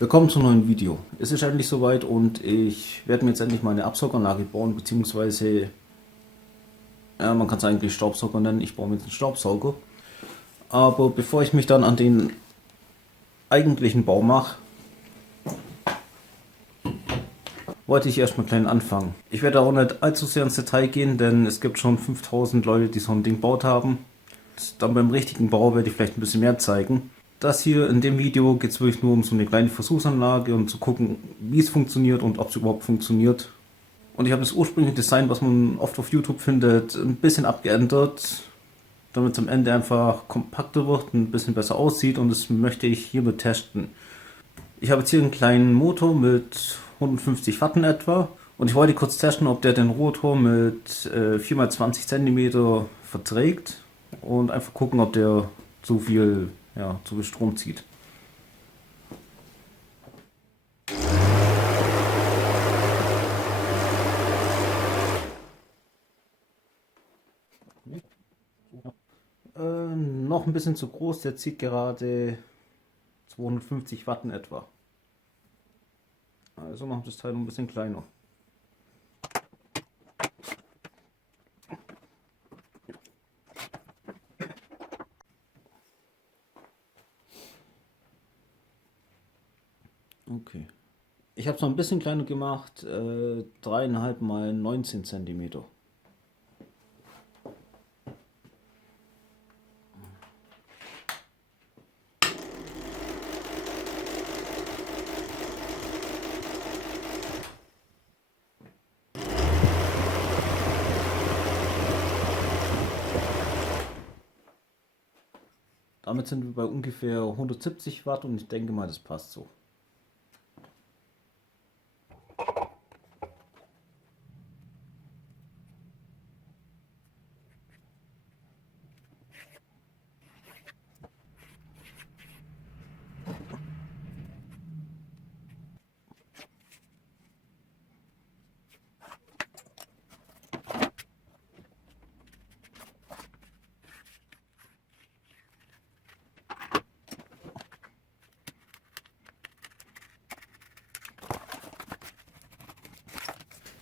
Willkommen zum neuen Video. Es ist endlich soweit und ich werde mir jetzt endlich mal eine Absauganlage bauen, beziehungsweise, man kann es eigentlich Staubsauger nennen, ich baue mir jetzt einen Staubsauger. Aber bevor ich mich dann an den eigentlichen Bau mache, wollte ich erstmal klein anfangen. Ich werde auch nicht allzu sehr ins Detail gehen, denn es gibt schon 5000 Leute, die so ein Ding gebaut haben. Dann beim richtigen Bau werde ich vielleicht ein bisschen mehr zeigen. Das hier in dem Video geht es wirklich nur um so eine kleine Versuchsanlage und zu gucken, wie es funktioniert und ob es überhaupt funktioniert. Und ich habe das ursprüngliche Design, was man oft auf YouTube findet, ein bisschen abgeändert, damit es am Ende einfach kompakter wird, ein bisschen besser aussieht, und das möchte ich hiermit testen. Ich habe jetzt hier einen kleinen Motor mit 150 Watt etwa und ich wollte kurz testen, ob der den Rotor mit 4x20 cm verträgt und einfach gucken, ob der zu viel Strom zieht. Noch ein bisschen zu groß, der zieht gerade 250 Watt etwa. Also machen wir das Teil noch ein bisschen kleiner. Okay. Ich habe es noch ein bisschen kleiner gemacht, 3,5 mal 19 cm. Damit sind wir bei ungefähr 170 Watt und ich denke mal, das passt so.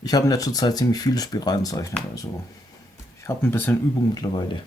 Ich habe in letzter Zeit ziemlich viele Spiralen gezeichnet, also ich habe ein bisschen Übung mittlerweile.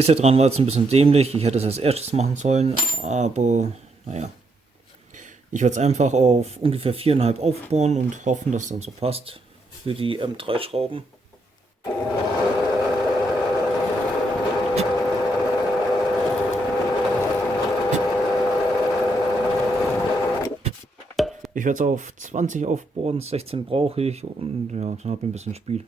Das hier dran war jetzt ein bisschen dämlich. Ich hätte es als erstes machen sollen, aber naja. Ich werde es einfach auf ungefähr 4,5 aufbauen und hoffen, dass es dann so passt für die M3 Schrauben. Ich werde es auf 20 aufbauen, 16 brauche ich und ja, dann habe ich ein bisschen Spiel.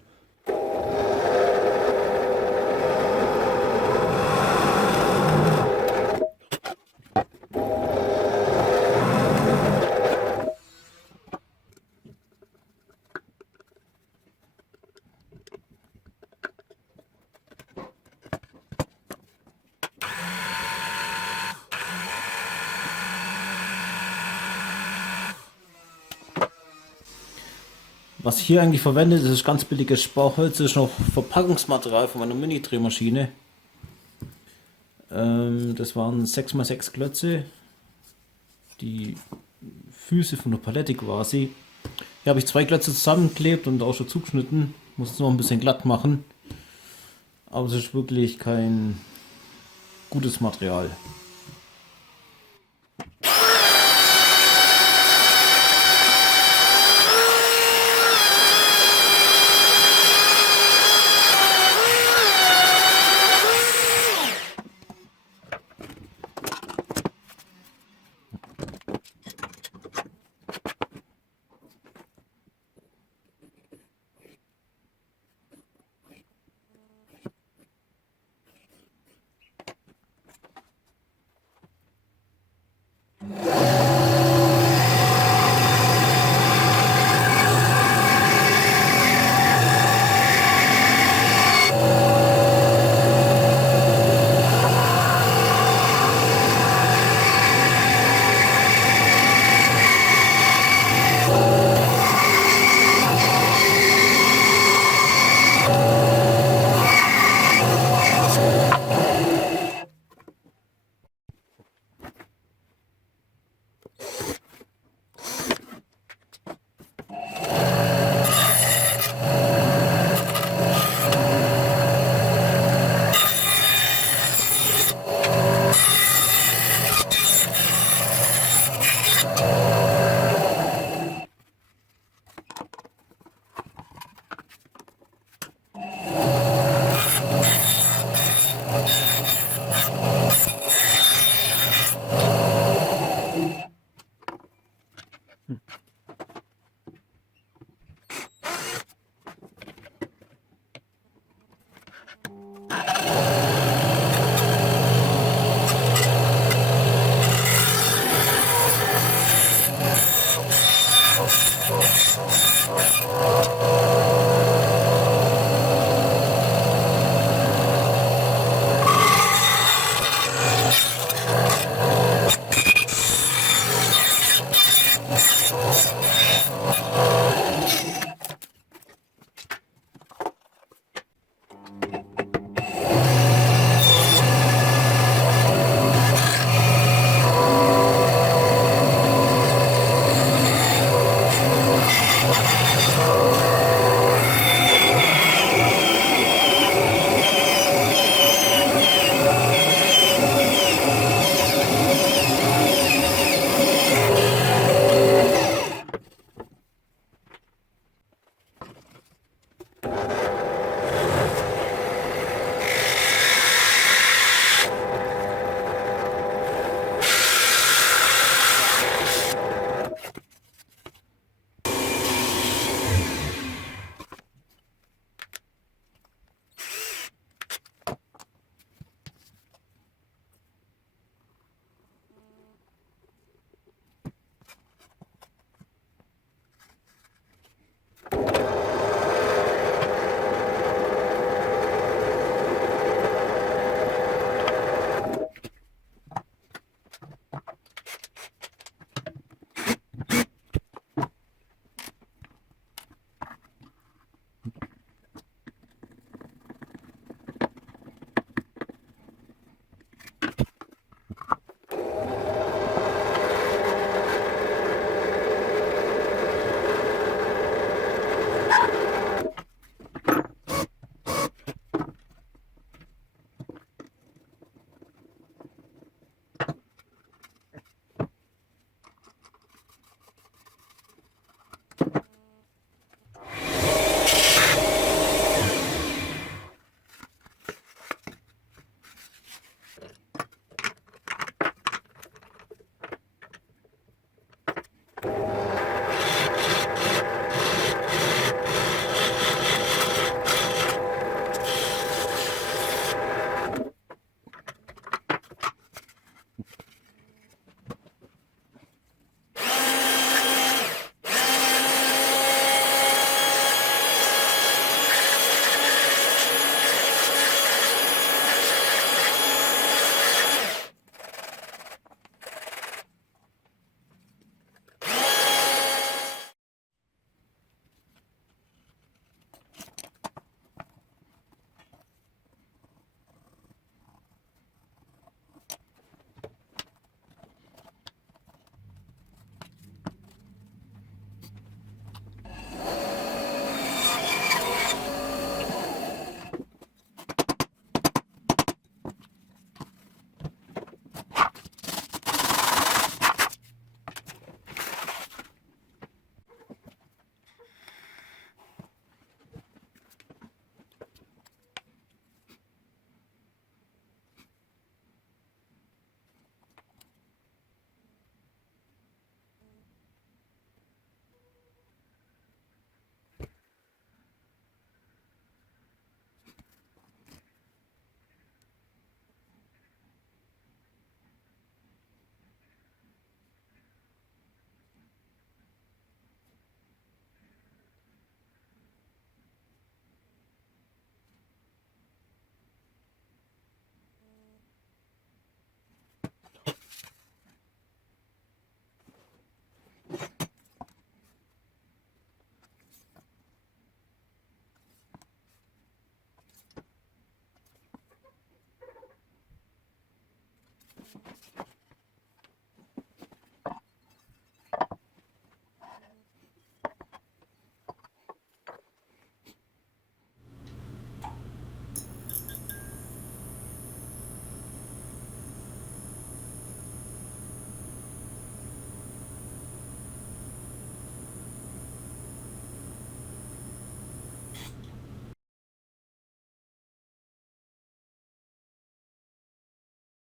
Was ich hier eigentlich verwende, das ist ganz billiges Sparholz, das ist noch Verpackungsmaterial von meiner Mini-Drehmaschine. Das waren 6x6 Klötze, die Füße von der Palette quasi. Hier habe ich 2 Klötze zusammengeklebt und auch schon zugeschnitten, muss es noch ein bisschen glatt machen. Aber es ist wirklich kein gutes Material.